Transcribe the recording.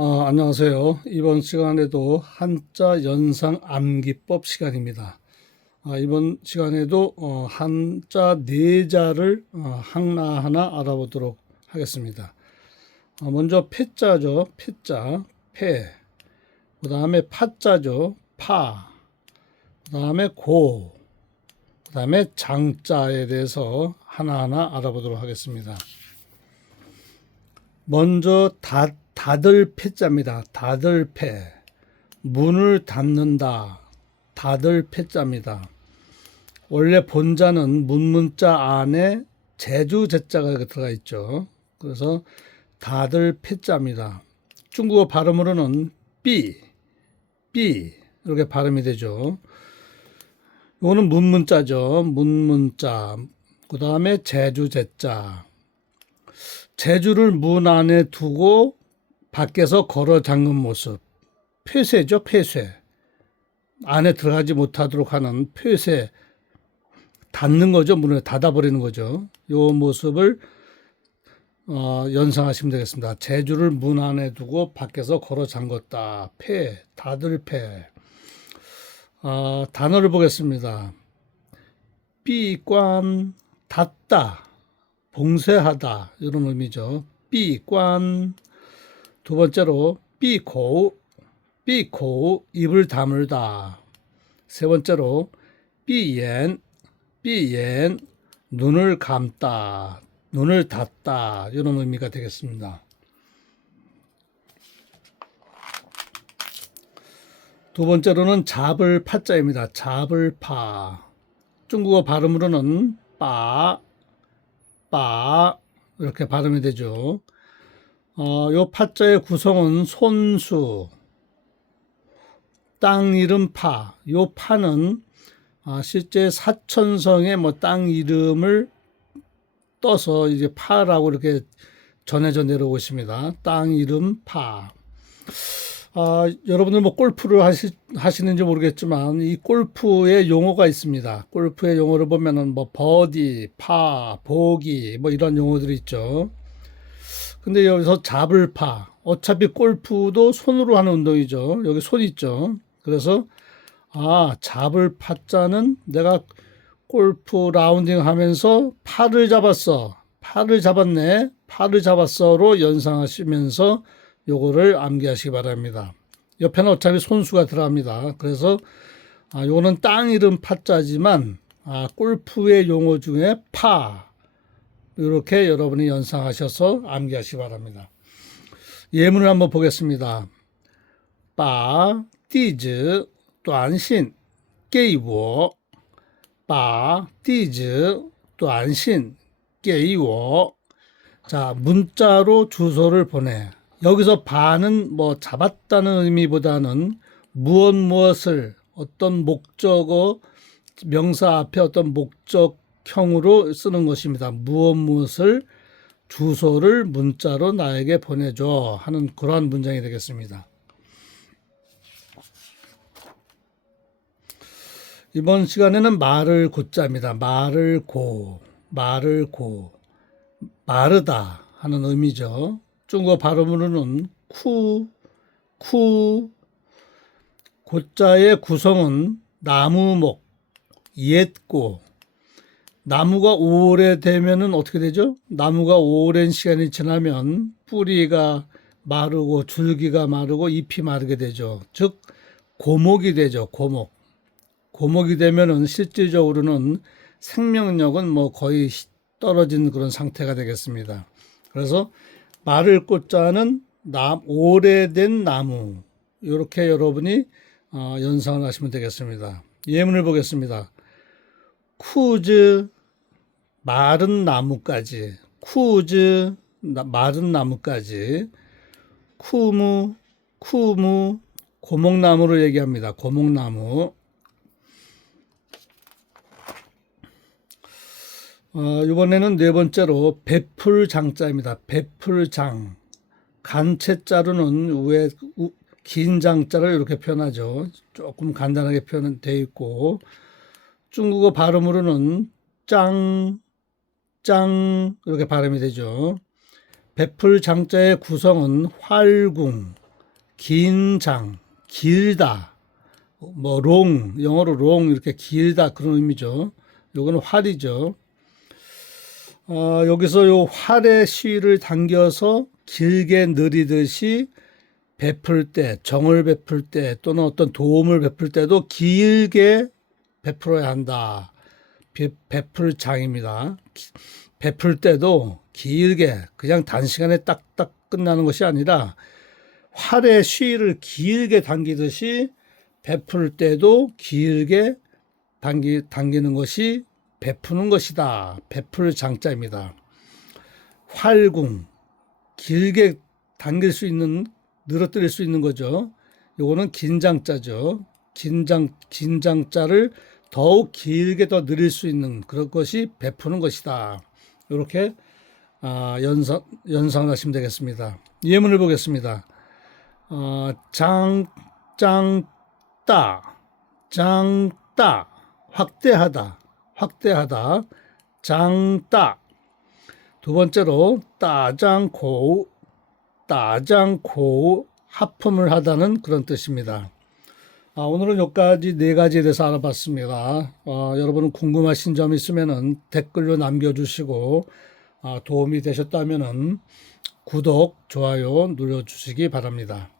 어, 안녕하세요. 이번 시간에도 한자 연상 암기법 시간입니다. 아, 이번 시간에도 어, 한자 네 자를 어, 하나하나 알아보도록 하겠습니다. 어, 먼저 패자죠. 패자, 패. 그 다음에 파자죠. 파. 그 다음에 고. 그 다음에 장자에 대해서 하나하나 알아보도록 하겠습니다. 먼저 다, 다들 패자입니다. 다들 패. 문을 닫는다. 다들 패자입니다. 원래 본자는 문문자 안에 제주 제자가 들어가 있죠. 그래서 다들 패자입니다. 중국어 발음으로는 삐, 삐 이렇게 발음이 되죠. 이거는 문문자죠. 문문자. 그 다음에 제주 제자. 제주를 문 안에 두고 밖에서 걸어 잠근 모습. 폐쇄죠, 폐쇄. 안에 들어가지 못하도록 하는 폐쇄. 닫는 거죠, 문을 닫아버리는 거죠. 요 모습을 어, 연상하시면 되겠습니다. 제주를 문 안에 두고 밖에서 걸어 잠궜다. 폐, 닫을 폐. 어, 단어를 보겠습니다. 삐관, 닫다. 봉쇄하다 이런 의미죠. 삐관 두 번째로 삐고 삐고 입을 다물다. 세 번째로 삐옌 삐옌 눈을 감다 눈을 닫다 이런 의미가 되겠습니다. 두 번째로는 잡을 파자입니다. 잡을 파 중국어 발음으로는 빠 빠 이렇게 발음이 되죠. 어, 요 파자의 구성은 손수, 땅 이름 파. 요 파는 아, 실제 사천성의 뭐 땅 이름을 떠서 이제 파라고 이렇게 전해져 내려오고 있습니다. 땅 이름 파. 아, 여러분들 뭐 골프를 하시, 하시는지 모르겠지만 이 골프의 용어가 있습니다. 골프의 용어를 보면은 뭐 버디, 파, 보기 뭐 이런 용어들이 있죠. 근데 여기서 잡을 파. 어차피 골프도 손으로 하는 운동이죠. 여기 손 있죠. 그래서 아, 잡을 파자는 내가 골프 라운딩 하면서 파를 잡았어. 파를 잡았네. 파를 잡았어로 연상하시면서 요거를 암기하시기 바랍니다. 옆에는 어차피 손수가 들어갑니다. 그래서 아, 요거는 땅 이름 파자지만 아, 골프의 용어 중에 파 이렇게 여러분이 연상하셔서 암기하시기 바랍니다. 예문을 한번 보겠습니다. 빠, 띠즈, 또안신, 깨이워, 빠, 띠즈, 또안신, 깨이워. 자, 문자로 주소를 보내. 여기서 바는 뭐 잡았다는 의미보다는 무엇 무엇을 어떤 목적어 명사 앞에 어떤 목적 형으로 쓰는 것입니다. 무엇 무엇을 주소를 문자로 나에게 보내줘 하는 그러한 문장이 되겠습니다. 이번 시간에는 말을 고자입니다. 말을 고, 말을 고, 마르다 하는 의미죠. 중국어 발음으로는 쿠, 쿠, 고자의 구성은 나무목, 옛고, 나무가 오래되면은 어떻게 되죠? 나무가 오랜 시간이 지나면 뿌리가 마르고 줄기가 마르고 잎이 마르게 되죠. 즉 고목이 되죠. 고목. 고목이 되면은 실질적으로는 생명력은 뭐 거의 떨어진 그런 상태가 되겠습니다. 그래서 말을 꽂자는 나, 오래된 나무 이렇게 여러분이 어, 연상을 하시면 되겠습니다. 예문을 보겠습니다. 쿠즈 마른 나무까지 쿠즈 마른 나무까지 쿠무 쿠무 고목나무를 얘기합니다. 고목나무 어, 이번에는 네 번째로 베풀장자입니다. 베풀장. 간체자로는 위에 긴 장자를 이렇게 표현하죠. 조금 간단하게 표현되어 있고 중국어 발음으로는 짱, 짱 이렇게 발음이 되죠. 베풀 장자의 구성은 활궁, 긴 장, 길다. 뭐 롱, 영어로 롱 이렇게 길다 그런 의미죠. 요거는 활이죠. 어, 여기서 요 활의 시를 당겨서 길게 느리듯이 베풀 때, 정을 베풀 때 또는 어떤 도움을 베풀 때도 길게 베풀어야 한다. 베, 베풀 장입니다. 기- 베풀 때도 길게 그냥 단시간에 딱딱 끝나는 것이 아니라 활의 쉬를 길게 당기듯이 베풀 때도 길게 당기, 당기는 것이 베푸는 것이다. 베풀 장자입니다. 활궁, 길게 당길 수 있는, 늘어뜨릴 수 있는 거죠. 요거는 긴장자죠. 긴장, 긴장자를 더욱 길게 더 늘릴 수 있는 그런 것이 베푸는 것이다. 이렇게 아, 연상, 연상하시면 되겠습니다. 예문을 보겠습니다. 어, 장, 짱따, 장 따, 확대하다, 확대하다, 장 따. 두 번째로 따장 고, 따장고 하품을 하다는 그런 뜻입니다. 아, 오늘은 여기까지 네 가지에 대해서 알아봤습니다. 아, 여러분은 궁금하신 점 있으면 댓글로 남겨주시고 아, 도움이 되셨다면 구독, 좋아요 눌러주시기 바랍니다.